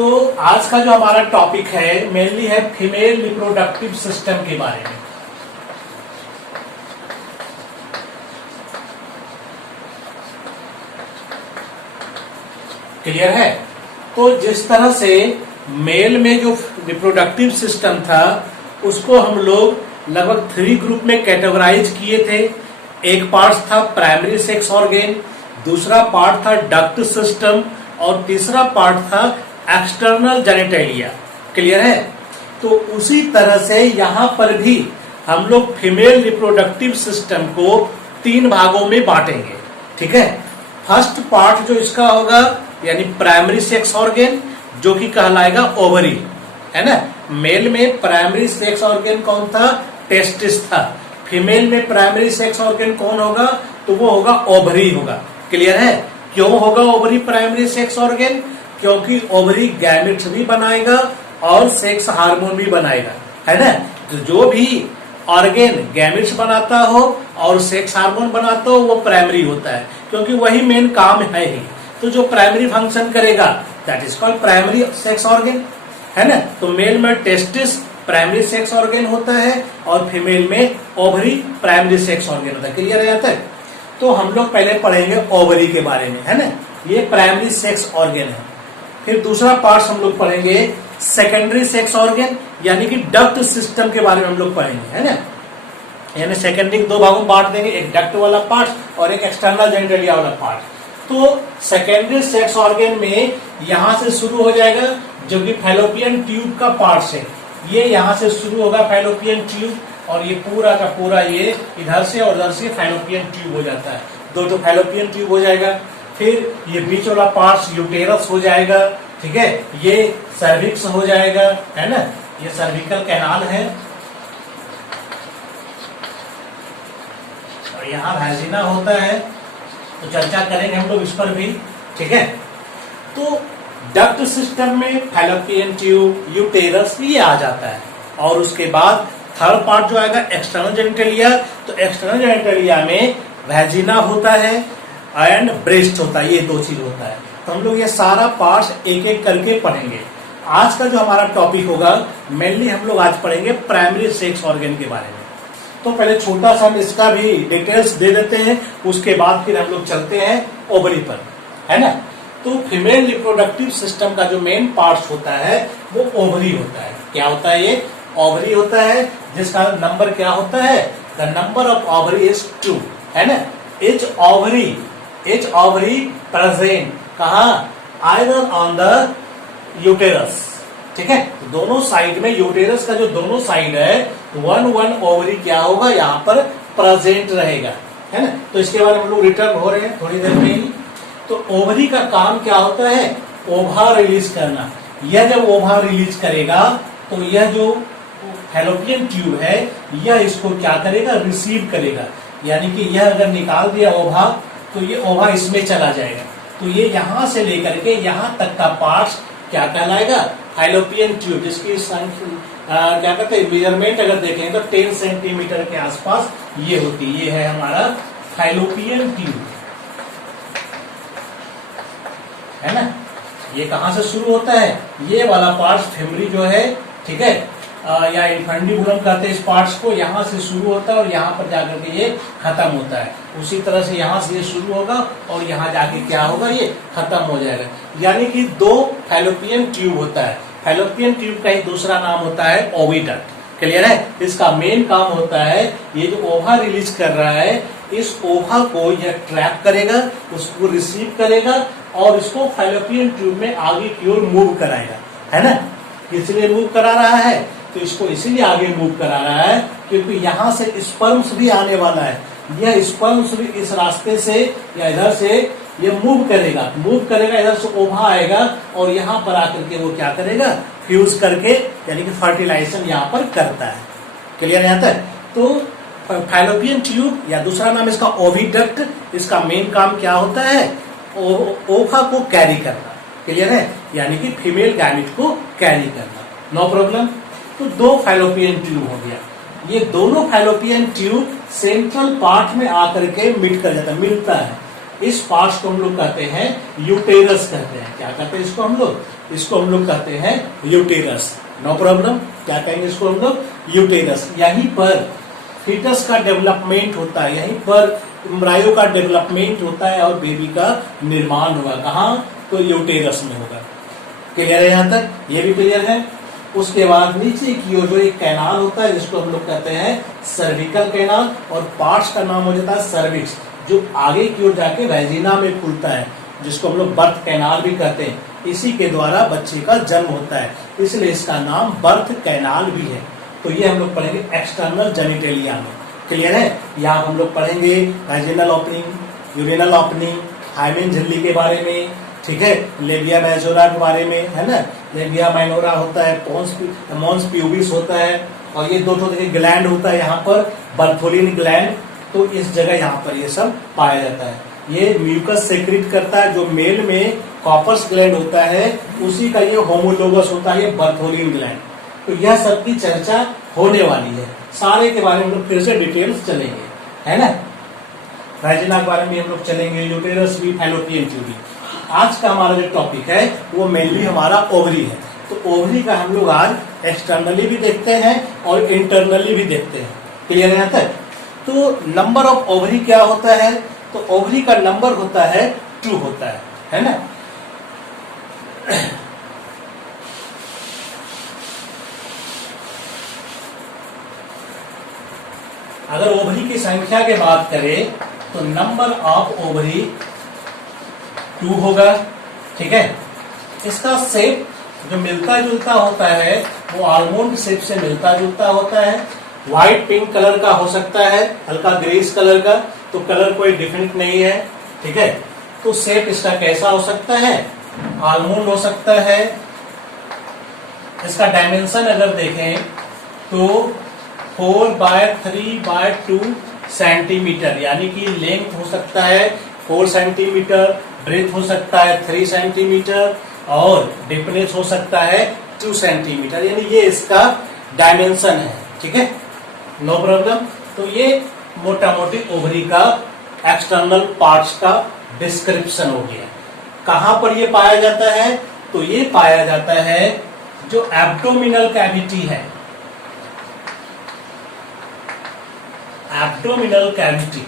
तो आज का जो हमारा टॉपिक है मेनली है फीमेल रिप्रोडक्टिव सिस्टम के बारे में। क्लियर है? तो जिस तरह से मेल में जो रिप्रोडक्टिव सिस्टम था उसको हम लोग लगभग 3 ग्रुप में कैटेगराइज किए थे। एक पार्ट था प्राइमरी सेक्स ऑर्गेन, दूसरा पार्ट था डक्ट सिस्टम और तीसरा पार्ट था एक्सटर्नल जेनिटलिया। क्लियर है? तो उसी तरह से यहां पर भी हम लोग फीमेल रिप्रोडक्टिव सिस्टम को 3 भागों में बांटेंगे। ठीक है? फर्स्ट पार्ट जो इसका होगा यानी प्राइमरी सेक्स ऑर्गेन जो कि कहलाएगा ओवरी, है ना। मेल में प्राइमरी सेक्स ऑर्गेन कौन था? टेस्टिस था। फीमेल में प्राइमरी सेक्स ऑर्गेन कौन होगा? तो वो होगा ओवरी होगा। क्लियर है? क्यों होगा ओवरी प्राइमरी सेक्स ऑर्गेन? क्योंकि ओवरी गैमेट्स भी बनाएगा और सेक्स हार्मोन भी बनाएगा, है ना। तो जो भी ऑर्गेन गैमेट्स बनाता हो और सेक्स हार्मोन बनाता हो वो प्राइमरी होता है, क्योंकि वही मेन काम है ही। तो जो प्राइमरी फंक्शन करेगा that is called primary sex organ, है ना। तो मेल में टेस्टिस प्राइमरी सेक्स ऑर्गेन होता है और फीमेल में ओवरी प्राइमरी सेक्स ऑर्गेन होता है। क्लियर है यहाँ तक? तो हम लोग पहले पढ़ेंगे ओवरी के बारे में, है ना। ये प्राइमरी सेक्स ऑर्गेन है। फिर दूसरा पार्ट हम लोग पढ़ेंगे सेकेंडरी सेक्स ऑर्गेन यानी कि डक्ट सिस्टम के बारे में हम लोग पढ़ेंगे, है ना। यानी सेकेंडरी 2 भागों में बांट देंगे, एक डक्ट वाला पार्ट और एक एक्सटर्नल जेनिटलिया वाला पार्ट। तो सेकेंडरी सेक्स ऑर्गेन में यहां से शुरू हो जाएगा जो कि फैलोपियन ट्यूब का पार्ट है। ये यहां से शुरू होगा फैलोपियन ट्यूब और ये पूरा का पूरा ये इधर से और उधर से फैलोपियन ट्यूब हो जाता है। 2 फैलोपियन ट्यूब हो जाएगा। फिर ये बीच वाला पार्ट यूटेरस हो जाएगा। ठीक है? ये सर्विक्स हो जाएगा, है ना। ये सर्विकल कैनाल है और यहाँ वैजिना होता है। तो चर्चा करेंगे हम लोग इस पर भी। ठीक है? तो डक्ट सिस्टम में फैलोपियन ट्यूब, यूटेरस ये आ जाता है और उसके बाद थर्ड पार्ट जो आएगा एक्सटर्नल जेनिटलिया। तो एक्सटर्नल जेनिटलिया में वैजिना होता है एंड ब्रेस्ट होता है। ये 2 चीज होता है। तो हम लोग ये सारा पार्ट एक एक करके पढ़ेंगे। आज का जो हमारा टॉपिक होगा मेनली हम लोग आज पढ़ेंगे प्राइमरी सेक्स ऑर्गेन के बारे में। तो पहले छोटा सा हम इसका भी डिटेल्स दे देते हैं, उसके बाद फिर हम लोग चलते हैं ओवरी पर, है ना। तो फीमेल रिप्रोडक्टिव सिस्टम का जो मेन पार्ट होता है वो ओवरी होता है। क्या होता है? ये ओवरी होता है, जिसका नंबर क्या होता है? The number of ovary is 2, है ना। each ovary present कहा? Either on the uterus. ठीक है? तो दोनों साइड में यूटेरस का जो दोनों साइड है 1 ओवरी क्या होगा? यहाँ पर प्रेजेंट रहेगा, है ना। तो इसके बाद हम लोग रिटर्न हो रहे हैं थोड़ी देर में ही। तो ओवरी का काम क्या होता है? ओवा रिलीज करना। यह जब ओवा रिलीज करेगा तो यह जो फैलोपियन ट्यूब है यह इसको क्या करेगा? रिसीव करेगा। यानी कि यह अगर निकाल दिया ओवा तो ये ओवा इसमें चला जाएगा। तो ये यहां से लेकर के यहां तक का पार्ट क्या कहलाएगा? फैलोपियन ट्यूब, जिसकी क्या कहते हैं मेजरमेंट अगर देखें तो 10 सेंटीमीटर के आसपास ये होती। ये है हमारा फैलोपियन ट्यूब, है ना। ये कहां से शुरू होता है? ये वाला पार्ट फेमरी जो है, ठीक है, या इन्फेंडिबुलम कहते हैं इस पार्ट्स को। यहाँ से शुरू होता है और यहाँ पर जाकर के ये खत्म होता है। उसी तरह से यहाँ से ये शुरू होगा और यहाँ जाके क्या होगा? ये खत्म हो जाएगा। यानी कि 2 फैलोपियन ट्यूब होता है। फैलोपियन ट्यूब का ही दूसरा नाम होता है ओविडक्ट। क्लियर है? इसका मेन काम होता है ये जो ओवा रिलीज कर रहा है इस ओवा को यह ट्रैप करेगा, उसको रिसीव करेगा और इसको फैलोपियन ट्यूब में आगे की ओर मूव कराएगा, है ना। इसलिए मूव करा रहा है, तो इसको इसीलिए आगे मूव करा रहा है क्योंकि यहाँ से स्पर्म्स भी आने वाला है। यह स्पर्म्स भी इस रास्ते से या इधर से ये मूव करेगा इधर से ओवा आएगा और यहाँ पर आकर के वो क्या करेगा? फ्यूज करके यानी कि फर्टिलाइजेशन यहाँ पर करता है। क्लियर यहाँ तक? तो फैलोपियन ट्यूब या दूसरा नाम इसका ओविडक्ट, इसका मेन काम क्या होता है? ओवा को कैरी करना। क्लियर है? यानी कि फीमेल गैमेट को कैरी करना। No problem. तो 2 फैलोपियन ट्यूब हो गया। ये दोनों फैलोपियन ट्यूब सेंट्रल पार्ट में आकर के मिलता है। इस पार्ट को हम लोग कहते हैं यूटेरस कहते हैं। क्या कहते हैं इसको हम लोग? इसको हम लोग कहते हैं यूटेरस। नो प्रॉब्लम, क्या कहेंगे इसको हम लोग? यूटेरस। यहीं पर फीटस का डेवलपमेंट होता है, यहीं पर एम्ब्रायो का डेवलपमेंट होता है और बेबी का निर्माण होगा। कहाँ? तो यूटेरस में होगा। क्लियर है यहाँ तक? ये भी क्लियर है। उसके बाद नीचे की ओर जो एक कैनाल होता है जिसको हम लोग कहते हैं सर्विकल कैनाल, और पार्ट्स का नाम हो जाता है सर्विक्स, जो आगे की ओर जाके वेजिना में खुलता है, जिसको हम लोग बर्थ कैनाल भी कहते हैं। इसी के द्वारा बच्चे का जन्म होता है, इसलिए इसका नाम बर्थ कैनाल भी है। तो ये हम लोग पढ़ेंगे एक्सटर्नल जेनिटेलिया में। क्लियर है? यहाँ हम लोग पढ़ेंगे vaginal opening, urinal opening, hymen झिल्ली के बारे में, ठीक है, लेबिया मेजोरा के बारे में, है ना, लेबिया माइनोरा होता है, मॉन्स प्यूबिस होता है, और ये दो ग्लैंड होता है यहाँ पर, बर्थोलिन ग्लैंड। तो इस जगह यहाँ पर ये सब पाया जाता है। ये म्यूकस सेक्रेट करता है, जो मेल में कॉपर्स ग्लैंड होता है उसी का ये होमोलोगस होता है, ये बर्थोलिन ग्लैंड। तो यह सब की चर्चा होने वाली है, सारे के बारे में हम लोग फिर से डिटेल्स चलेंगे, है ना। वेजिना के बारे में हम लोग चलेंगे, यूटेरस भी, फैलोपियन ट्यूब भी। आज का हमारा जो टॉपिक है वो मेनली हमारा ओवरी है। तो ओवरी का हम लोग आज एक्सटर्नली भी देखते हैं और इंटरनली भी देखते हैं। क्लियर है यहाँ तक? तो नंबर ऑफ ओवरी क्या होता है? तो ओवरी का नंबर होता है 2 होता है ना। अगर ओवरी की संख्या की बात करें तो नंबर ऑफ ओवरी 2 होगा, ठीक है। इसका शेप जो मिलता जुलता होता है वो आलमंड शेप से मिलता जुलता होता है। व्हाइट पिंक कलर का हो सकता है, हल्का ग्रीस कलर का, तो कलर कोई डिफरेंट नहीं है, ठीक है। तो शेप इसका कैसा हो सकता है? आलमंड हो सकता है। इसका डायमेंशन अगर देखें तो 4/3/2 सेंटीमीटर, यानी कि लेंथ हो सकता है 4 सेंटीमीटर, ब्रेथ हो सकता है 3 सेंटीमीटर, और डिपनेस हो सकता है 2 सेंटीमीटर, यानी ये इसका डायमेंशन है, ठीक है। No problem. तो ये मोटा मोटी ओवरी का एक्सटर्नल पार्ट्स का डिस्क्रिप्शन हो गया। कहां पर ये पाया जाता है? तो ये पाया जाता है जो एब्डोमिनल कैविटी है, एब्डोमिनल कैविटी,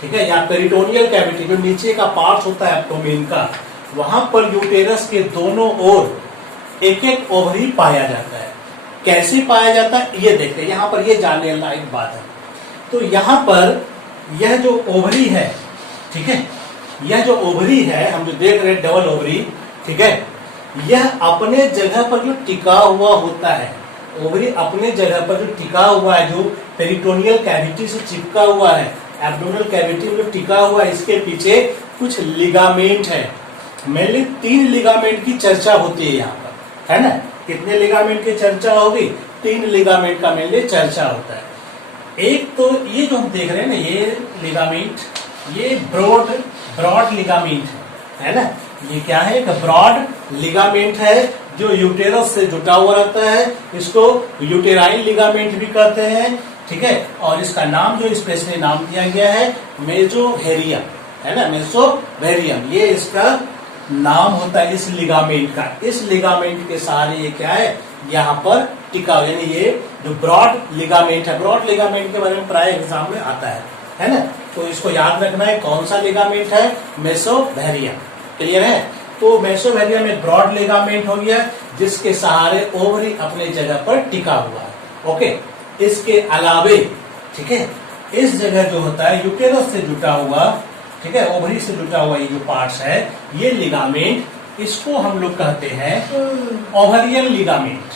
ठीक है, या पेरिटोनियल कैविटी, जो नीचे का पार्ट होता है एब्डोमेन का, वहां पर यूटेरस के दोनों ओर एक एक ओवरी पाया जाता है। कैसे पाया जाता है ये देखते हैं। यहाँ पर ये जानने लायक बात है। तो यहाँ पर यह जो ओवरी है, ठीक है, यह जो ओवरी है हम जो देख रहे हैं डबल ओवरी, ठीक है, यह अपने जगह पर जो टिका हुआ होता है, ओवरी अपने जगह पर जो टिका हुआ है, जो पेरिटोनियल कैविटी से चिपका हुआ है, एब्डोमिनल कैविटी में टिका हुआ है, इसके पीछे कुछ लिगामेंट है। मेनली 3 लिगामेंट की चर्चा होती है यहाँ पर, है ना। कितने लिगामेंट की चर्चा होगी? 3 लिगामेंट का मेनली चर्चा होता है। एक तो ये जो हम देख रहे हैं ना, ये लिगामेंट, ये ब्रॉड लिगामेंट है ना। ये क्या है? एक ब्रॉड लिगामेंट है जो यूटेरस से जुटा हुआ रहता है। इसको यूटेराइन लिगामेंट भी कहते हैं, ठीक है। और इसका नाम जो स्पेशली नाम दिया गया है मेसोवेरियम, है ना, मेसोवेरियम, ये इसका नाम होता है इस लिगामेंट का। इस लिगामेंट के सहारे ये क्या है? यहाँ पर टिका, यानी ये जो ब्रॉड लिगामेंट है, ब्रॉड लिगामेंट के बारे में प्राय एग्जाम में आता है ना। तो इसको याद रखना है, कौन सा लिगामेंट है? मेसोवेरियम। क्लियर है? तो मेसोवेरियम एक ब्रॉड लिगामेंट हो गया जिसके सहारे ओवरी अपने जगह पर टिका हुआ है। ओके, इसके अलावे, ठीक है, इस जगह जो होता है यूटेरस से जुटा हुआ, ठीक है, ओवरी से जुटा हुआ ये जो पार्ट्स है, ये लिगामेंट, इसको हम लोग कहते हैं ओवरियन लिगामेंट,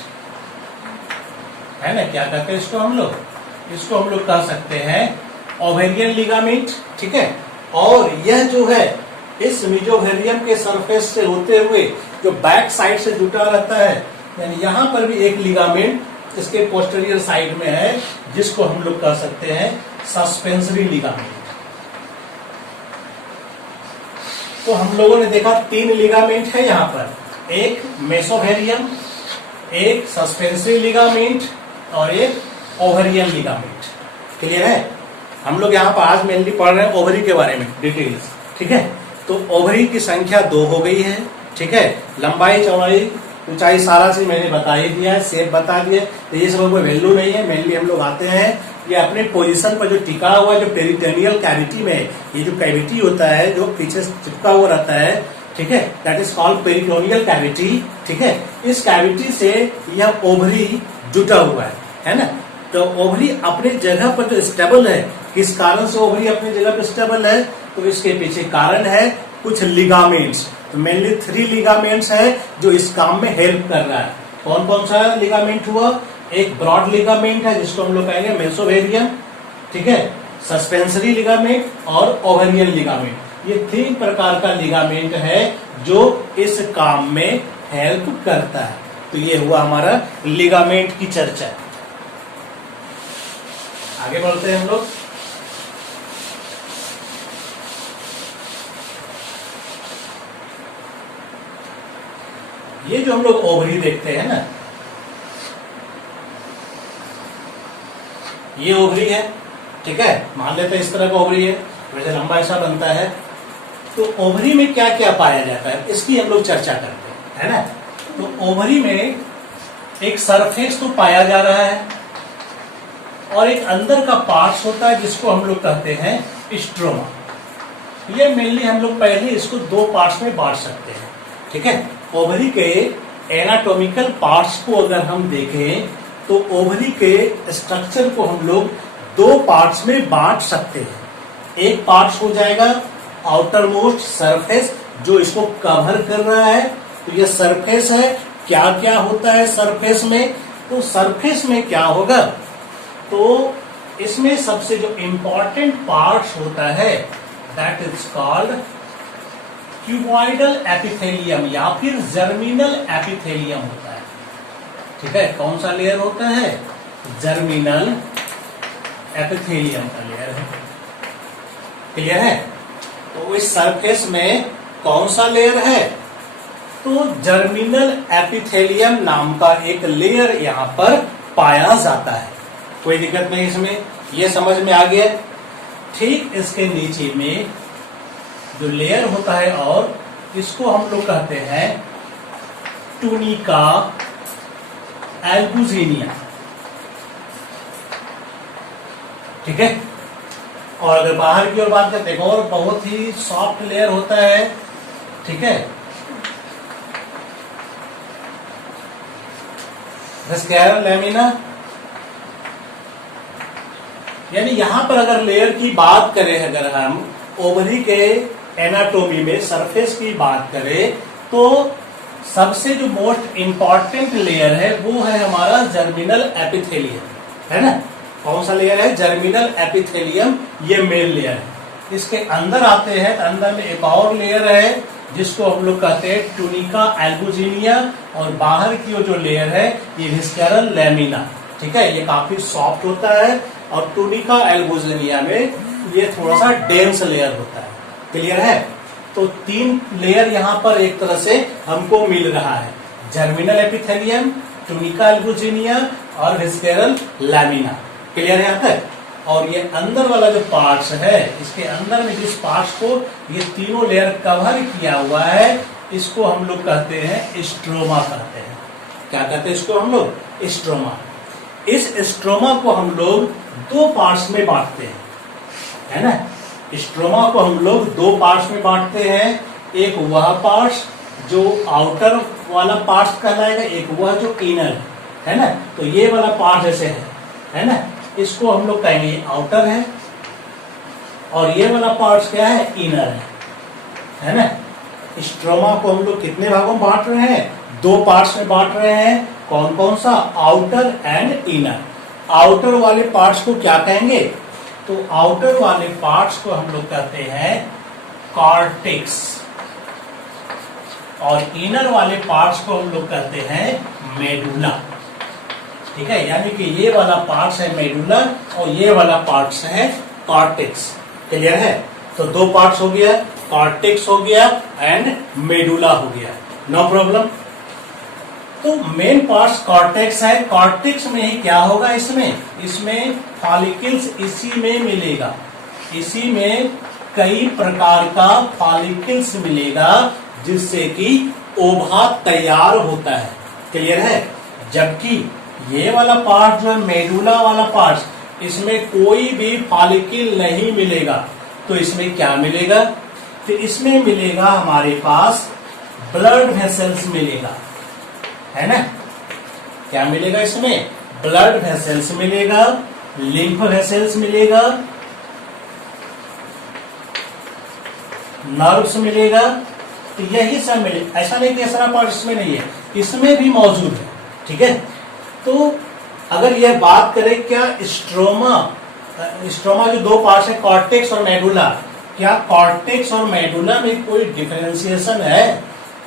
है ना। क्या कहते हैं इसको हम लोग? इसको हम लोग कह सकते हैं ओवेरियन लिगामेंट, ठीक है। और यह जो है इस मेसोवेरियम के सरफेस से होते हुए जो बैक साइड से जुटा रहता है, यानी यहाँ पर भी एक लिगामेंट इसके पोस्टीरियर साइड में है, जिसको हम लोग कह सकते हैं सस्पेंसरी लिगामेंट। तो हम लोगों ने देखा 3 लिगामेंट है यहाँ पर, एक मेसोवेरियम, एक सस्पेंसरी लिगामेंट और एक ओवेरियन लिगामेंट। क्लियर है? हम लोग यहाँ पर आज मेनली पढ़ रहे हैं ओवरी के बारे में डिटेल्स, ठीक है। तो ओवरी की संख्या 2 हो गई है, ठीक है। लंबाई चौड़ाई ऊंचाई सारा चीज मैंने बता ही दिया है, शेप बता दिया, तो ये सब कोई वैल्यू नहीं है। मेनली हम लोग आते हैं ये अपने पोजीशन पर जो टिका हुआ जो पेरिटोनियल कैविटी में, ये जो कैविटी होता है जो पीछे चिपका हुआ रहता है, ठीक है, that is called peritoneal cavity, ठीक है। इस कैविटी से यह ओवरी जुटा हुआ है ना। तो ओवरी अपने जगह पर जो स्टेबल है, किस कारण से ओवरी अपनी जगह पर स्टेबल है, तो इसके पीछे कारण है कुछ लिगामेंट्स। तो मेनली 3 लिगामेंट्स है जो इस काम में हेल्प कर रहा है। कौन कौन सा लिगामेंट हुआ? एक ब्रॉड लिगामेंट है जिसको हम लोग कहेंगे मेसोवेरियम, ठीक है, सस्पेंसरी लिगामेंट और ओवेरियन लिगामेंट। ये 3 प्रकार का लिगामेंट है जो इस काम में हेल्प करता है। तो ये हुआ हमारा लिगामेंट की चर्चा। आगे बढ़ते हैं हम लोग। ये जो हम लोग ओवरी देखते हैं ना, ये ओवरी है, ठीक है। मान लेते हैं इस तरह का ओवरी है, वैसे लंबा ऐसा बनता है। तो ओवरी में क्या क्या पाया जाता है इसकी हम लोग चर्चा करते हैं, है ना। तो ओवरी में एक सरफेस तो पाया जा रहा है और एक अंदर का पार्ट्स होता है जिसको हम लोग कहते हैं स्ट्रोमा। ये मेनली हम लोग पहले इसको 2 पार्ट्स में बांट सकते हैं, ठीक है। ओवरी के एनाटॉमिकल पार्ट्स को अगर हम देखें तो ओवरी के स्ट्रक्चर को हम लोग 2 पार्ट्स में बांट सकते हैं। एक पार्ट हो जाएगा आउटर मोस्ट सरफेस जो इसको कवर कर रहा है। तो ये सरफेस है। क्या क्या होता है सरफेस में? तो सरफेस में क्या होगा, तो इसमें सबसे जो इंपॉर्टेंट पार्ट्स होता है that is called cuboidal epithelium या फिर जर्मिनल एपिथेलियम होता है, ठीक है। कौन सा लेयर होता है? जर्मिनल एपिथेलियम का लेयर है। क्लियर है? तो इस सरफेस में कौन सा लेयर है? तो जर्मिनल एपिथेलियम नाम का एक लेयर यहां पर पाया जाता है। कोई दिक्कत नहीं इसमें, यह समझ में आ गया। ठीक इसके नीचे में जो लेयर होता है और इसको हम लोग कहते हैं टूनिका एल्बुजिनिया, ठीक है। और अगर बाहर की ओर बात करते हैं और बहुत ही सॉफ्ट लेयर होता है, ठीक है, स्क्लेरल लैमिना। यानी यहां पर अगर लेयर की बात करें, अगर हम ओवरी के एनाटोमी में सरफेस की बात करें तो सबसे जो मोस्ट इंपॉर्टेंट लेयर है वो है हमारा जर्मिनल एपिथेलियम, है ना। कौन सा लेयर है? जर्मिनल एपिथेलियम, ये मेन लेयर है। इसके अंदर आते हैं तो अंदर में एक और लेयर है जिसको हम लोग कहते हैं टूनिका एल्बुजिनिया, और बाहर की जो लेयर है ये विस्केरल लैमिना, ठीक है। ये काफी सॉफ्ट होता है और टूनिका एल्बुजिनिया में ये थोड़ा सा डेंस लेयर होता है। क्लियर है? तो 3 लेयर यहां पर एक तरह से हमको मिल रहा है, जर्मिनल एपिथेलियम, टूनिका एल्बुजिनिया और विस्केरल लैमिना। क्लियर है यहाँ तक? और ये अंदर वाला जो पार्ट्स है, इसके अंदर में जिस पार्ट्स को ये तीनों लेयर कवर किया हुआ है इसको हम लोग कहते हैं स्ट्रोमा कहते हैं। क्या कहते हैं इसको हम लोग? स्ट्रोमा। इस स्ट्रोमा को हम लोग 2 पार्ट्स में बांटते हैं, है ना। स्ट्रोमा को हम लोग 2 पार्ट्स में बांटते हैं। एक वह पार्ट्स जो आउटर वाला पार्ट्स कहलाएगा, एक वह जो इनर है ना। तो ये वाला पार्ट जैसे है ना, इसको हम लोग कहेंगे आउटर है, और ये वाला पार्ट्स क्या है? इनर है ना। स्ट्रोमा को हम लोग कितने भागों में बांट रहे हैं? 2 पार्ट्स में बांट रहे हैं। कौन कौन सा? Outer and inner. आउटर वाले पार्ट्स को क्या कहेंगे? तो आउटर वाले पार्ट्स को हम लोग कहते हैं कॉर्टेक्स, और इनर वाले पार्ट्स को हम लोग कहते हैं मेडुला, ठीक है। यानी कि ये वाला पार्ट्स है मेडुला और ये वाला पार्ट्स है कॉर्टेक्स। क्लियर है? तो 2 पार्ट्स हो गया, कॉर्टेक्स हो गया एंड मेडुला हो गया। No problem. तो मेन पार्ट्स कॉर्टेक्स है। कॉर्टेक्स में ही क्या होगा, इसमें फॉलिकल्स इसी में मिलेगा, इसी में कई प्रकार का फॉलिकल्स मिलेगा जिससे कि ओभा तैयार होता है। क्लियर है। जबकि ये वाला पार्ट जो है मेडुला वाला पार्ट, इसमें कोई भी फॉलिकल नहीं मिलेगा। तो इसमें क्या मिलेगा, तो इसमें मिलेगा हमारे पास ब्लड वेसल्स मिलेगा, है ना। क्या मिलेगा इसमें, ब्लड वेसल्स मिलेगा, लिम्फ वेसल्स मिलेगा, नर्व्स मिलेगा। तो यही सब मिलेगा। ऐसा नहीं तीसरा पार्ट इसमें नहीं है, इसमें भी मौजूद है। ठीक है। तो अगर यह बात करें क्या स्ट्रोमा जो दो पार्ट्स है कॉर्टेक्स और मेडुला, क्या कॉर्टेक्स और मेडुला में कोई डिफरेंशिएशन है,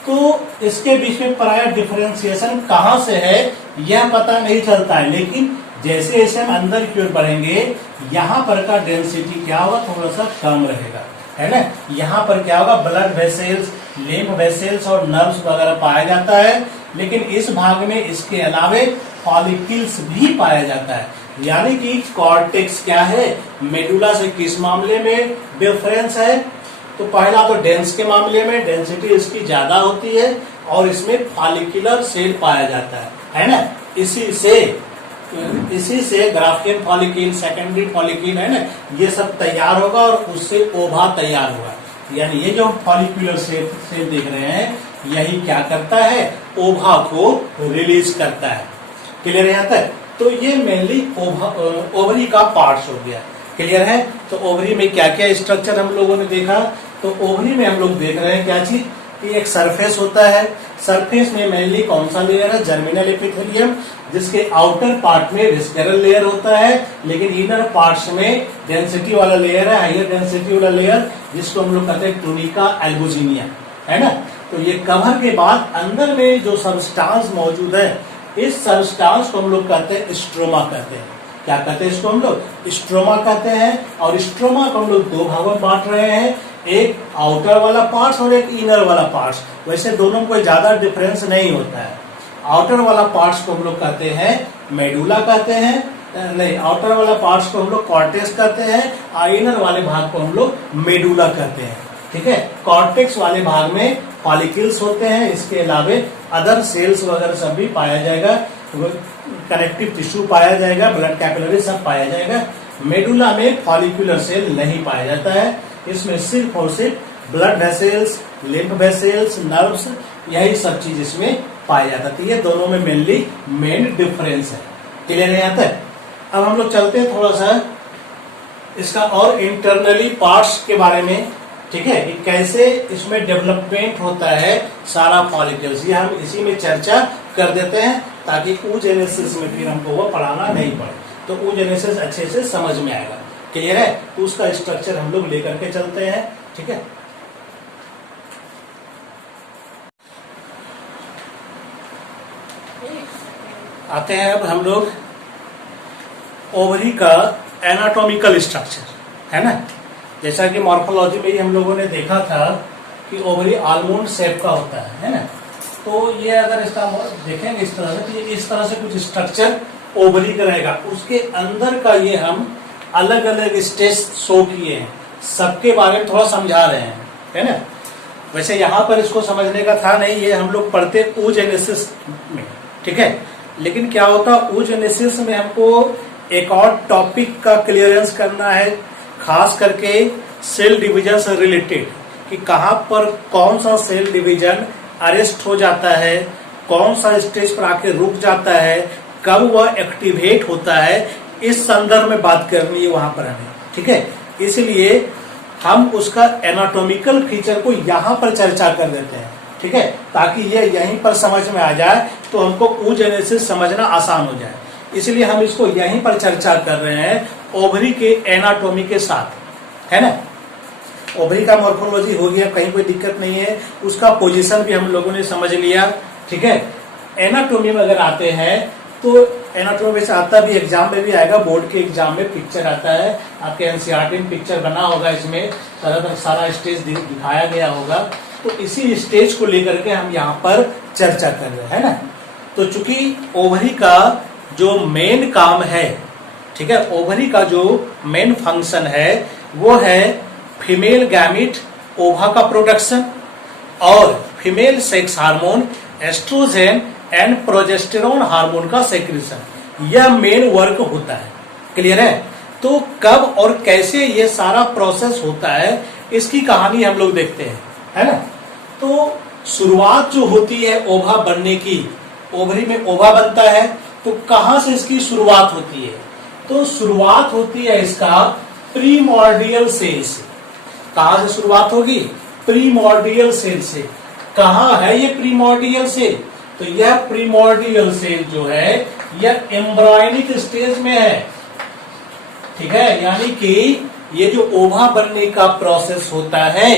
तो इसके बीच में प्राय डिफरेंशिएशन कहां से है यह पता नहीं चलता है। लेकिन जैसे जैसे हम अंदर की ओर बढ़ेंगे यहाँ पर का डेंसिटी क्या होगा, थोड़ा सा कम रहेगा, है ना। यहाँ पर क्या होगा, ब्लड वेसल्स, लिम्फ वेसल्स और नर्व्स वगैरह पाया जाता है। लेकिन इस भाग में इसके अलावे फॉलिकल्स भी पाया जाता है। यानी कि कॉर्टेक्स क्या है, मेडुला से किस मामले में डिफरेंस है, तो पहला तो डेंस के मामले में डेंसिटी इसकी ज्यादा होती है और इसमें फॉलिकुलर सेल पाया जाता है ना। इसी से ग्राफियन फॉलिकल, सेकेंडरी फॉलिकल, है ना, ये सब तैयार होगा और उससे ओभा तैयार होगा। यानी ये जो फॉलिकुलर सेल देख रहे हैं, यही क्या करता है, ओभा को रिलीज करता है। क्लियर है यहाँ तक। तो ये मेनली ओवरी का पार्ट्स हो गया। क्लियर है। तो ओवरी में क्या क्या स्ट्रक्चर हम लोगों ने देखा, तो ओवरी में हम लोग देख रहे हैं क्या चीज, कि एक सरफेस होता है। सरफेस में मेनली कौन सा लेयर है, जर्मिनल एपिथेलियम, जिसके आउटर पार्ट में विस्केरल लेयर होता है, लेकिन इनर पार्ट्स में डेंसिटी वाला लेयर है, हाइयर डेंसिटी वाला लेयर, जिसको हम लोग कहते हैं टूनिका एल्बुजिनिया, है ना। तो ये कवर के बाद अंदर में जो सबस्टांस मौजूद है, इस सबस्टांस को हम लोग कहते हैं स्ट्रोमा कहते हैं। क्या कहते हैं इसको हम लोग, स्ट्रोमा कहते हैं। और स्ट्रोमा को हम लोग दो भागों में बांट रहे हैं, एक आउटर वाला पार्ट्स और एक इनर वाला पार्ट्स। वैसे दोनों में कोई ज्यादा डिफरेंस नहीं होता है। आउटर वाला पार्ट्स को हम लोग कहते हैं मेडुला कहते हैं, नहीं, आउटर वाला पार्ट्स को हम लोग कॉर्टेक्स कहते हैं और इनर वाले भाग को हम लोग मेडुला कहते हैं। ठीक है। कॉर्टेक्स वाले भाग में फॉलिकल्स होते हैं, इसके अलावे अदर सेल्स वगैरह सब भी पाया जाएगा, कनेक्टिव टिश्यू पाया जाएगा, ब्लड कैपिलरी सब पाया जाएगा। मेडुला में फॉलिकुलर सेल नहीं पाया जाता है। इसमें सिर्फ और सिर्फ blood vessels, lymph vessels, nerves, यही सब चीज इसमें पाया जाता है। ये दोनों में मेनली मेन डिफरेंस है। क्लियर है यहाँ तक। अब हम लोग चलते हैं थोड़ा सा इसका और इंटरनली पार्ट्स के बारे में। ठीक है, कि कैसे इसमें डेवलपमेंट होता है सारा फॉलिकल्स, ये हम इसी में चर्चा कर देते हैं ताकि oogenesis में फिर हमको वो पढ़ाना नहीं पड़े। तो oogenesis अच्छे से समझ में आएगा। क्लियर है। तो उसका स्ट्रक्चर हम लोग लेकर के चलते हैं। ठीक है। आते हैं अब हम लोग ओवरी का एनाटॉमिकल स्ट्रक्चर, है ना। जैसा कि मॉर्फोलॉजी में ही हम लोगों ने देखा था कि ओवरी आलमंड शेप का होता है ना। तो ये अगर इसका देखेंगे इस तरह से, तो ये इस तरह से कुछ स्ट्रक्चर ओवरी का रहेगा। उसके अंदर का ये हम अलग अलग स्टेज शो किए हैं, सबके बारे में थोड़ा समझा रहे हैं, है ना। वैसे यहाँ पर इसको समझने का था नहीं, ये हम लोग पढ़ते oogenesis में। ठीक है। लेकिन क्या होता oogenesis में हमको एक और टॉपिक का क्लियरेंस करना है, खास करके सेल डिवीजन से रिलेटेड, कि कहां पर कौन सा सेल डिवीजन अरेस्ट हो जाता है, कौन सा स्टेज पर आके रुक जाता है, कब वह एक्टिवेट होता है, इस संदर्भ में बात करनी है वहां पर हमें। ठीक है। इसलिए हम उसका एनाटॉमिकल फीचर को यहाँ पर चर्चा कर देते हैं। ठीक है, ताकि ये यहीं पर समझ में आ जाए तो हमको oogenesis समझना आसान हो जाए। इसलिए हम इसको यहीं पर चर्चा कर रहे हैं ओवरी के एनाटॉमी के साथ, है ना। ओवरी का मॉर्फोलॉजी हो गया, कहीं कोई दिक्कत नहीं है। उसका पोजीशन भी हम लोगों ने समझ लिया। ठीक है। एनाटॉमी में अगर आते हैं तो एनाटॉमी से आता भी, एग्जाम में भी आएगा, बोर्ड के एग्जाम में पिक्चर आता है, आपके एनसीईआरटी में पिक्चर बना होगा, इसमें सारा स्टेज दिखाया गया होगा। तो इसी स्टेज को लेकर के हम यहाँ पर चर्चा कर रहे हैं ना। तो चूंकि ओवरी का जो मेन काम है, ठीक है, ओवरी का जो मेन फंक्शन है वो है फीमेल गैमिट ओवा का प्रोडक्शन और female sex hormone oestrogen and progesterone hormone का सेक्रेशन। यह मेन वर्क होता है। क्लियर है? तो कब और कैसे ये सारा प्रोसेस होता है इसकी कहानी हम लोग देखते हैं, है ना। तो शुरुआत जो होती है ओवा बनने की, ओवरी में ओवा बनता है, तो कहां से इसकी शुरुआत होती है? तो शुरुआत होती है इसका प्रीमॉर्डियल सेल से। कहां से शुरुआत होगी? प्रीमॉर्डियल सेल से। कहां है ये प्रीमॉर्डियल सेल? तो यह प्रीमॉर्डियल सेल जो है यह एम्ब्रायनिक स्टेज में है, ठीक है। यानी कि ये जो ओवा बनने का प्रोसेस होता है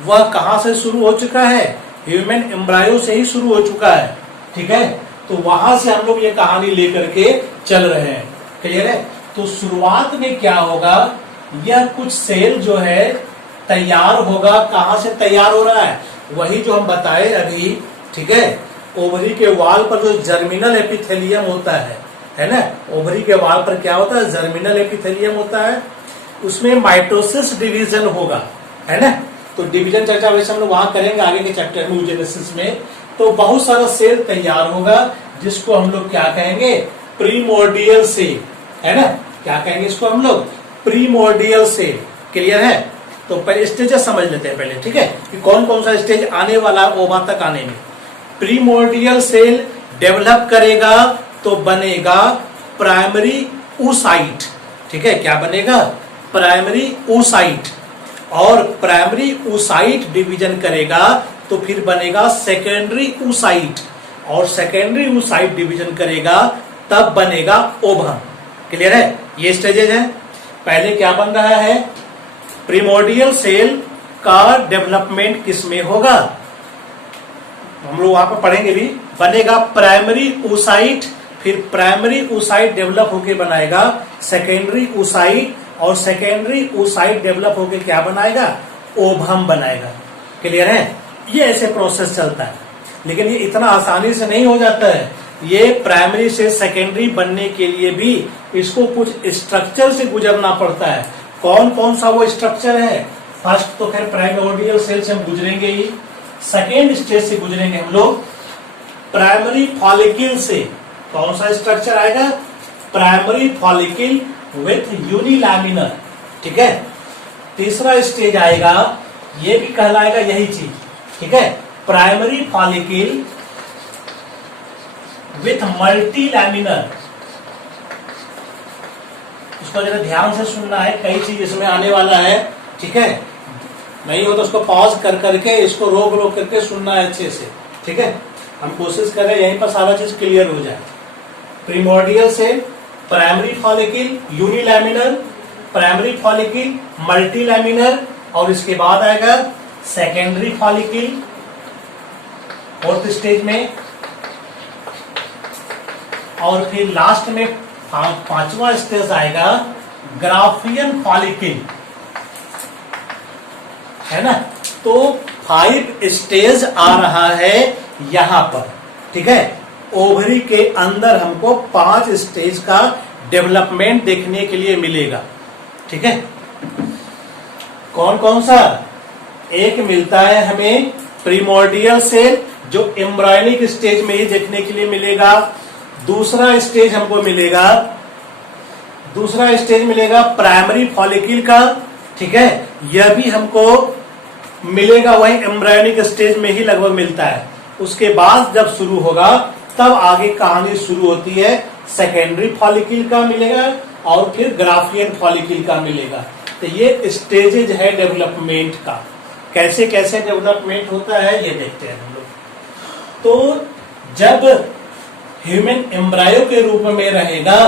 वह कहां से शुरू हो चुका है? ह्यूमन एम्ब्रायो से ही शुरू हो चुका है, ठीक है। तो वहां से हम लोग ये कहानी लेकर के चल रहे हैं। क्लियर है? तो शुरुआत में क्या होगा, यह कुछ सेल जो है तैयार होगा। कहां से तैयार हो रहा है? वही जो हम बताए अभी, ठीक है। ओवरी के वाल पर जो जर्मिनल एपिथेलियम होता है ना, ओवरी के वाल पर क्या होता है? जर्मिनल एपिथेलियम होता है। उसमें माइटोसिस डिवीजन होगा, है ना। तो डिवीजन चर्चा वैसे हम लोग वहां करेंगे आगे के चैप्टर में, यूजेनेसिस में। तो बहुत सारा सेल तैयार होगा जिसको हम लोग क्या कहेंगे? प्रीमोर्डियल सेल, है ना। क्या कहेंगे इसको हम लोग? Primordial cell. क्लियर है? तो पहले स्टेजेस समझ लेते हैं पहले, ठीक है, कि कौन कौन सा स्टेज आने वाला है ओवा तक आने में। प्रीमोर्डियल सेल डेवलप करेगा तो बनेगा प्राइमरी oocyte, ठीक है। क्या बनेगा? Primary oocyte। और प्राइमरी oocyte डिवीजन करेगा तो फिर बनेगा सेकेंडरी oocyte, और सेकेंडरी oocyte डिवीजन करेगा तब बनेगा ओवम। क्लियर है? ये स्टेजेज है। पहले क्या बन रहा है? प्रीमोर्डियल सेल का डेवलपमेंट किसमें होगा? हम लोग वहां पर पढ़ेंगे भी। बनेगा प्राइमरी oocyte, फिर प्राइमरी oocyte डेवलप होके बनाएगा सेकेंडरी oocyte, और सेकेंडरी oocyte डेवलप होके क्या बनाएगा? ओवम बनाएगा। क्लियर है? ये ऐसे प्रोसेस चलता है, लेकिन ये इतना आसानी से नहीं हो जाता है। ये प्राइमरी से सेकेंडरी बनने के लिए भी इसको कुछ स्ट्रक्चर से गुजरना पड़ता है। कौन कौन सा वो स्ट्रक्चर है? फर्स्ट तो खैर प्राइमोर्डियल सेल से हम गुजरेंगे ही, सेकेंड स्टेज से गुजरेंगे हम लोग प्राइमरी फॉलिकल से। कौन सा स्ट्रक्चर आएगा? प्राइमरी फॉलिकल विथ यूनिलैमिनर, ठीक है। तीसरा स्टेज आएगा, ये भी कहलाएगा यही चीज, ठीक है, प्राइमरी फॉलिकल विथ मल्टीलैमिनर। इसको जरा ध्यान से सुनना है, कई चीज इसमें आने वाला है, ठीक है। नहीं हो तो उसको पॉज कर करके इसको रोक रोक करके सुनना है अच्छे से, ठीक है। हम कोशिश कर रहे हैं यहीं पर सारा चीज क्लियर हो जाए। प्रीमोर्डियल से प्राइमरी फॉलिकल यूनिलैमिनर, प्राइमरी फॉलिकल मल्टीलैमिनर, और इसके बाद आएगा सेकेंडरी फॉलिकल फोर्थ स्टेज में, और फिर लास्ट में पांचवा स्टेज आएगा ग्राफियन फॉलिकल, है ना। तो 5 स्टेज आ रहा है यहां पर, ठीक है। ओवरी के अंदर हमको 5 स्टेज का डेवलपमेंट देखने के लिए मिलेगा, ठीक है। कौन कौन सा? एक मिलता है हमें प्रीमोर्डियल सेल जो एम्ब्रायनिक स्टेज में ही देखने के लिए मिलेगा। दूसरा स्टेज हमको मिलेगा, दूसरा स्टेज मिलेगा प्राइमरी फॉलिकल का, ठीक है। यह भी हमको मिलेगा वही एम्ब्रायनिक स्टेज में ही लगभग मिलता है। उसके बाद जब शुरू होगा तब आगे कहानी शुरू होती है, सेकेंडरी फॉलिकल का मिलेगा और फिर ग्राफियन फॉलिकल का मिलेगा। तो ये स्टेजेज है डेवलपमेंट का। कैसे कैसे डेवलपमेंट होता है ये देखते हैं हम लोग। तो जब ह्यूमन एम्ब्रायो के रूप में रहेगा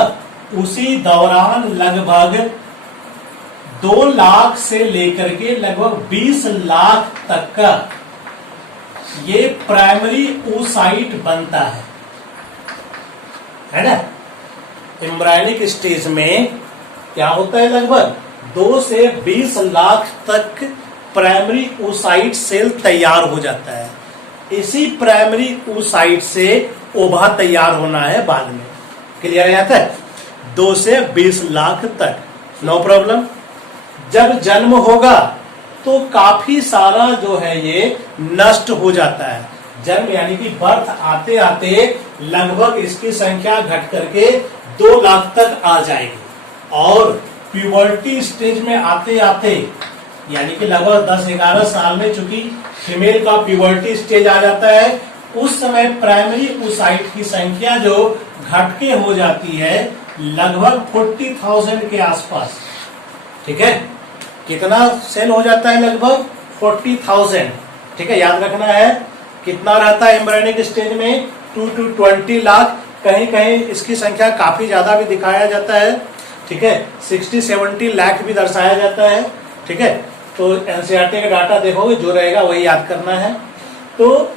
उसी दौरान लगभग 2 लाख से लेकर के लगभग 20 लाख तक का ये प्राइमरी oocyte बनता है ना। एम्ब्रायनिक स्टेज में क्या होता है? लगभग 2 से 20 लाख तक प्राइमरी oocyte सेल तैयार हो जाता है। इसी प्राइमरी oocyte से ओभा तैयार होना है बाद में। क्लियर है यहाँ तक? 2 से 20 लाख तक, नो प्रॉब्लम। जब जन्म होगा तो काफी सारा जो है ये नष्ट हो जाता है। जन्म यानी कि बर्थ आते आते लगभग इसकी संख्या घट करके 2 लाख तक आ जाएगी। और प्यूबर्टी स्टेज में आते आते यानी कि लगभग 10-11 साल में चूंकि फीमेल का प्यूबर्टी स्टेज आ जाता है, उस समय प्राइमरी oocyte की संख्या जो घट के हो जाती है लगभग 40,000 के आसपास। ठीक है, कितना सेल हो जाता है? लगभग 40,000। ठीक है, याद रखना है कितना रहता है एम्ब्रियोनिक स्टेज में, 2 to 20 लाख। कहीं कहीं इसकी संख्या काफी ज्यादा भी दिखाया जाता है। ठीक है, 60-70 लाख भी दर्शाया जाता है। ठीक है, तो एनसीईआरटी का डाटा देखोगे जो रहेगा वही याद करना है। तो